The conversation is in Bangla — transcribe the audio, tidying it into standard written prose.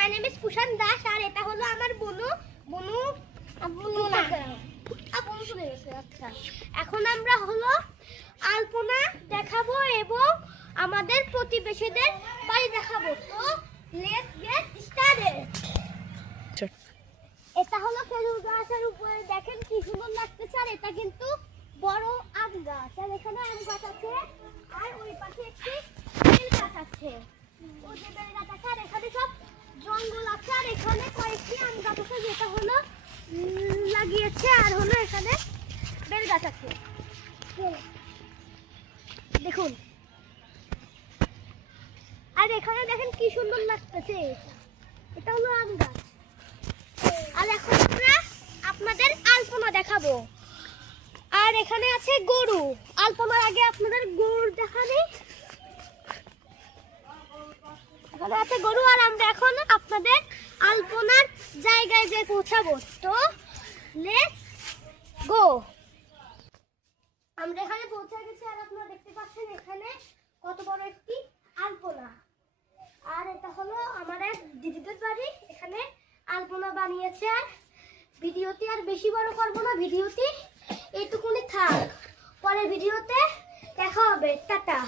মাই নেম ইজ কুশান দাস আর এটা হলো আমার বনু বনু বনু না বনু চলে গেছে। আচ্ছা এখন আমরা হলো আলপনা দেখাবো এবং আমাদের প্রতিবেশীদের বাড়ি দেখাবো। তো লেটস গেট স্টার্টেড। এটা হলো খেজুর গাছের উপরে দেখেন কি সুন্দর লাগতেছে আর এটা কিন্তু বড় আম গাছ আর এখানে আম গাছ আছে আর ওই পাশে একটি বেল গাছ আছে। ওই যে বেল গাছ আছে আর এখানে সব জঙ্গল আছে আর এখানে কয়েকটি আম গাছ আছে যেটা হলো লাগিয়েছে আর হলো এখানে বেল গাছ আছে দেখুন। আর এখানে দেখেন কি সুন্দর লাগতেছে এটা হলো আম গাছ। আর এখন আমরা আপনাদের আলপনা দেখাবো আর এখানে আছে গরু। আলপনার আগে আপনাদের গরু দেখানি এখানে আছে গরু আর আমরা এখন আপনাদের আলপনার জায়গায় যে পৌঁছাবো। তো লেটস গো। আমরা এখানে পৌঁছে গেছি আর আপনারা দেখতে পাচ্ছেন এখানে কত বড় একটি আলপনা আর এটা হলো আমার এক দিদিদের বাড়ি। এখানে আলপনা বানিয়েছে আর ভিডিওটি আর বেশি বড় করব না, ভিডিওটি এইটুকুনি থাক, পরের ভিডিওতে দেখা হবে। টাটা।